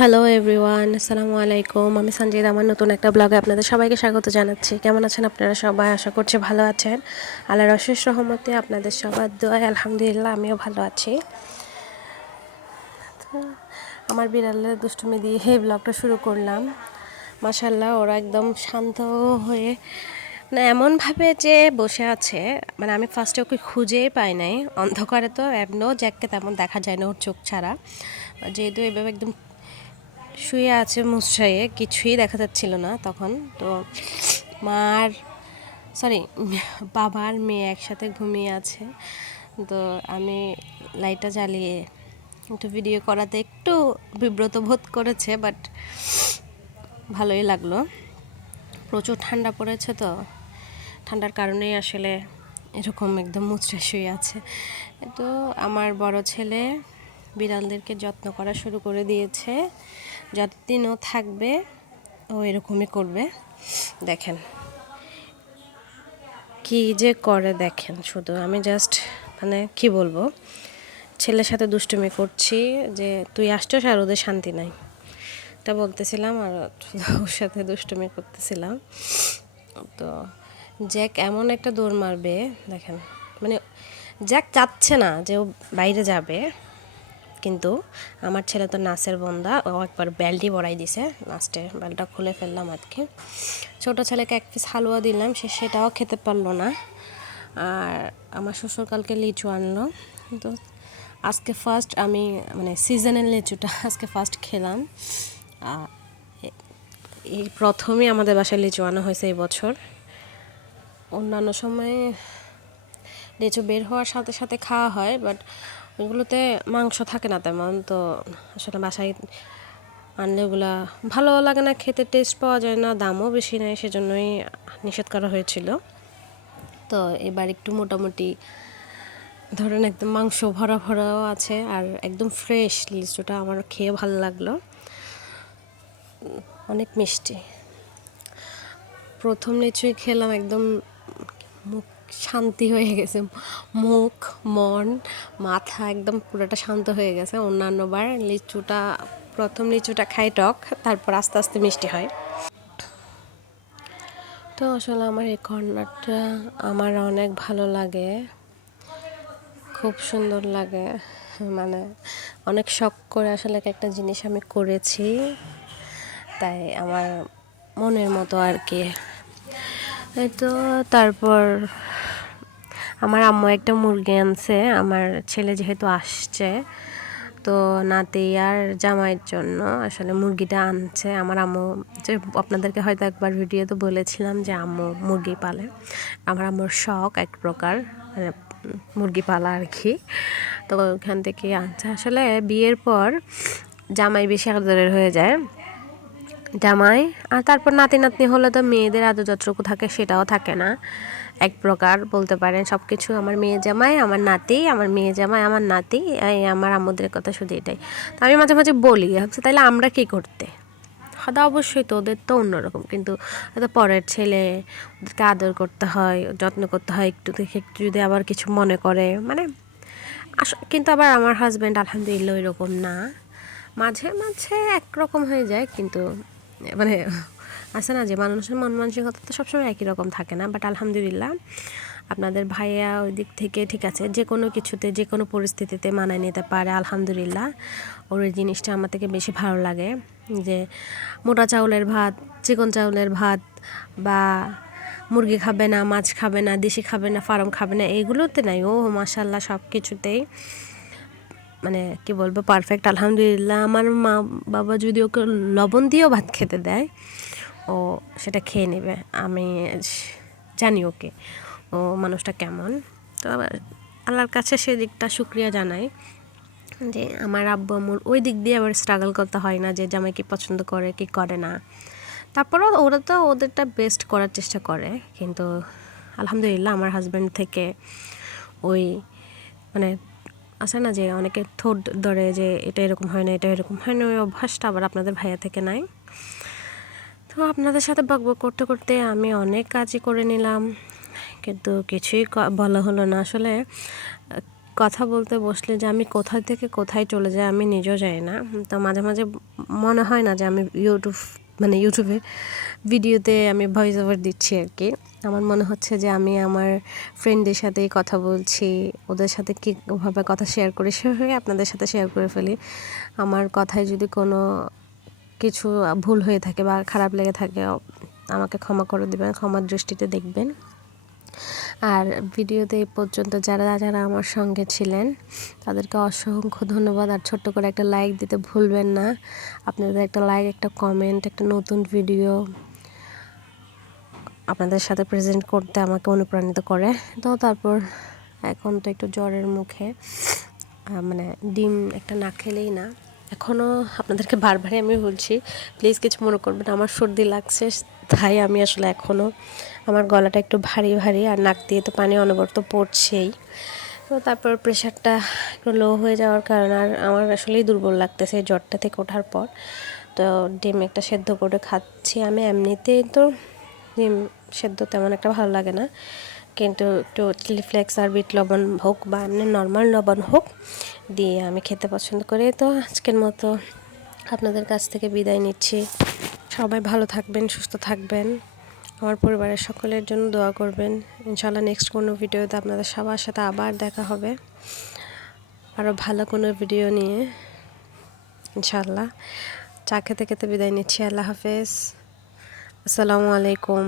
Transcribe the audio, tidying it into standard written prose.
Hello everyone, আসসালামু আলাইকুম। আমি সঞ্জিত, আমার নতুন একটা ব্লগে আপনাদের সবাইকে স্বাগত জানাচ্ছি। কেমন আছেন আপনারা সবাই? আশা করছি ভালো আছেন। আল্লাহর অশেষ রহমতে আপনাদের সবার দোয়ায় আলহামদুলিল্লাহ আমিও ভালো আছি। তো আমার বিড়ালের দুষ্টুমি দিয়ে এই ব্লগটা শুরু করলাম। মাশাআল্লাহ, ওরা একদম শান্ত হয়ে না এমনভাবে যে বসে আছে, মানে আমি ফার্স্টে ওকে খুঁজেই পাই নাই। অন্ধকারে তো এমনও জ্যাককে তেমন দেখা যায় না ওর চোখ ছাড়া, যেহেতু এভাবে একদম শুয়ে আছে মুছড়াইয়ে, কিছুই দেখা যাচ্ছিল না তখন। তো মার সরি বাবার মেয়ে একসাথে ঘুমিয়ে আছে। তো আমি লাইটটা জ্বালিয়ে একটু ভিডিও করাতে একটু বিব্রত বোধ করেছে, বাট ভালোই লাগলো। প্রচুর ঠান্ডা পড়েছে, তো ঠান্ডার কারণেই আসলে এরকম একদম মুচড়ে শুয়ে আছে। তো আমার বড় ছেলে বিড়ালদেরকে যত্ন করা শুরু করে দিয়েছে। যতদিনও থাকবে ও এরকমই করবে। দেখেন কি যে করে, দেখেন শুধু। আমি জাস্ট মানে কি বলবো, ছেলের সাথে দুষ্টুমি করছি যে তুই আসছিস আর ওদের শান্তি নাই, এটা বলতেছিলাম, আর ওর সাথে দুষ্টুমি করতেছিলাম। তো জ্যাক এমন একটা দৌড় মারবে, দেখেন। মানে জ্যাক চাচ্ছে না যে ও বাইরে যাবে, কিন্তু আমার ছেলে তো নাচের বন্দা, ও একবার বেল্টই বড়াই দিছে। লাস্টে বেলটা খুলে ফেললাম আজকে। ছোটো ছেলেকে এক পিস হালুয়া দিলাম, সেটাও খেতে পারলো না। আর আমার শ্বশুর কালকে লিচু আনলো, তো আজকে ফার্স্ট আমি মানে সিজনের লিচুটা আজকে ফার্স্ট খেলাম। এই প্রথমই আমাদের বাসায় লিচু আনা হয়েছে এই বছর। অন্যান্য সময় লিচু বের হওয়ার সাথে সাথে খাওয়া হয়, বাট ওইগুলোতে মাংস থাকে না তেমন, তো আসলে বাসায় আনলে ওগুলা ভালো লাগে না খেতে, টেস্ট পাওয়া যায় না, দামও বেশি নেয়, সেজন্যই নিষেধ করা হয়েছিল। তো এবার একটু মোটামুটি ধরেন একদম মাংস ভরা ভরাও আছে, আর একদম ফ্রেশ লিচুটা আমার খেয়ে ভালো লাগলো, অনেক মিষ্টি। প্রথম লিচুই খেলাম, একদম মুখ শান্তি হয়ে গেছে, মুখ মন মাথা একদম পুরোটা শান্ত হয়ে গেছে। অন্যান্যবার প্রথম লিচুটা খাই টক, তারপর আস্তে আস্তে মিষ্টি হয়। তো আসলে আমার এই কর্নারটা আমার অনেক ভালো লাগে, খুব সুন্দর লাগে। মানে অনেক শখ করে আসলে একটা জিনিস আমি করেছি, তাই আমার মনের মতো আর কি। তো তারপর আমার আম্মু একটা মুরগি আনছে, আমার ছেলে যেহেতু আসছে, তো নাতি আর জামাইয়ের জন্য আসলে মুরগিটা আনছে আমার আম্মু। যে আপনাদেরকে হয়তো একবার ভিডিওতে বলেছিলাম যে আম্মু মুরগি পালে, আমার আম্মুর শখ এক প্রকার, মানে মুরগি পালা আর কি। তো ওখান থেকে আনছে। আসলে বিয়ের পর জামাই বেশি আদরের হয়ে যায়, জামাই। আর তারপর নাতি নাতনি হলে তো মেয়েদের আদর যতটুকু থাকে সেটাও থাকে না, এক প্রকার বলতে পারেন। সব কিছু আমার মেয়ে জামাই, আমার নাতি, আমার মেয়ে জামাই, আমার নাতি, এই আমার আম্মুদের কথা শুধু এটাই। তো আমি মাঝে মাঝে বলি, ভাবছি তাইলে আমরা কী করতে। হয়তো অবশ্যই তো ওদের তো অন্যরকম, কিন্তু হয়তো পরের ছেলে, ওদেরকে আদর করতে হয়, যত্ন করতে হয়, একটু দেখে একটু যদি আবার কিছু মনে করে, মানে কিন্তু আবার আমার হাজব্যান্ড আলহামদুলিল্লাহ এরকম না, মাঝে মাঝে একরকম হয়ে যায়, কিন্তু মানে আছে না যে মানুষের মন মানসিকতা তো সবসময় একই রকম থাকে না। বাট আলহামদুলিল্লাহ আপনাদের ভাইয়া ওই দিক থেকে ঠিক আছে, যে কোনো কিছুতে যে কোনো পরিস্থিতিতে মানায় নিতে পারে আলহামদুলিল্লাহ। ওর এই জিনিসটা আমার থেকে বেশি ভালো লাগে, যে মোটা চাউলের ভাত, চিকন চাউলের ভাত, বা মুরগি খাবে না, মাছ খাবে না, দেশি খাবে না, ফার্ম খাবে না, এইগুলোতে নাই। ও মাশাল্লাহ সব কিছুতেই মানে কি বলবো পারফেক্ট আলহামদুলিল্লাহ। আমার মা বাবা যদি ওকে লবণ দিয়েও ভাত খেতে দেয়, ও সেটা খেয়ে নেবে। আমি জানি ওকে, ও মানুষটা কেমন। তো আল্লাহর কাছে সেদিকটা শুক্রিয়া জানাই যে আমার আব্বু আম্মুর ওই দিক দিয়ে আবার স্ট্রাগল করতে হয় না, যে জামাই কি পছন্দ করে কি করে না। তারপরও ওরা তো ওদেরটা বেস্ট করার চেষ্টা করে, কিন্তু আলহামদুলিল্লাহ আমার হাজব্যান্ড থেকে ওই মানে আছে না যে অনেকে ঠোঁট ধরে যে এটা এরকম হয় না, এটা এরকম হয় না, ওই অভ্যাসটা আবার আপনাদের ভাইয়া থেকে নাই। তো আপনাদের সাথে বকবক করতে করতে আমি অনেক কাজই করে নিলাম, কিন্তু কিছুই বলা হলো না। আসলে কথা বলতে বসলে যে আমি কোথা থেকে কোথায় চলে যাই আমি নিজেও জানি না। তো মাঝে মাঝে মনে হয় না যে আমি ইউটিউবে ভিডিওতে আমি ভয়েস ওভার দিচ্ছি আর কি। আমার মনে হচ্ছে যে আমি আমার ফ্রেন্ডদের সাথেই কথা বলছি, ওদের সাথে কীভাবে কথা শেয়ার করি সেভাবে আপনাদের সাথে শেয়ার করে ফেলি। আমার কথায় যদি কোনো কিছু ভুল হয়ে থাকে বা খারাপ লেগে থাকে আমাকে ক্ষমা করে দেবেন, ক্ষমার দৃষ্টিতে দেখবেন। আর ভিডিওতে এই পর্যন্ত যারা যারা আমার সঙ্গে ছিলেন তাদেরকে অসংখ্য ধন্যবাদ। আর ছোট্ট করে একটা লাইক দিতে ভুলবেন না। আপনাদের একটা লাইক, একটা কমেন্ট, একটা নতুন ভিডিও আপনাদের সাথে প্রেজেন্ট করতে আমাকে অনুপ্রাণিত করে। তো তারপর এখন তো একটু জ্বরের মুখে, ডিম একটা না খেলেই না। এখনও আপনাদেরকে বারবারই আমি বলছি, প্লিজ কিছু মনে করবেন, আমার সর্দি লাগছে, তাই আমি আসলে এখনও আমার গলাটা একটু ভারী ভারী, আর নাক দিয়ে তো পানি অনবরত পড়ছেই। তো তারপর প্রেশারটা একটু লো হয়ে যাওয়ার কারণে আর আমার আসলেই দুর্বল লাগতেছে জ্বরটা থেকে ওঠার পর। তো ডিম একটা সেদ্ধ করে খাচ্ছি আমি। এমনিতেই তো ডিম সেদ্ধ তেমন একটা ভালো লাগে না, কিন্তু একটু চিলি ফ্লেক্স আর বিট লবণ হোক বা এমনি নর্মাল লবণ হোক দিয়ে আমি খেতে পছন্দ করি। তো আজকের মতো আপনাদের কাছ থেকে বিদায় নিচ্ছি। সবাই ভালো থাকবেন, সুস্থ থাকবেন, আমার পরিবারের সকলের জন্য দোয়া করবেন। ইনশাআল্লাহ নেক্সট কোনো ভিডিওতে আপনাদের সবার সাথে আবার দেখা হবে, আরও ভালো কোনো ভিডিও নিয়ে ইনশাআল্লাহ। চা খেতে খেতে বিদায় নিচ্ছি। আল্লাহ হাফেজ, আসসালামু আলাইকুম।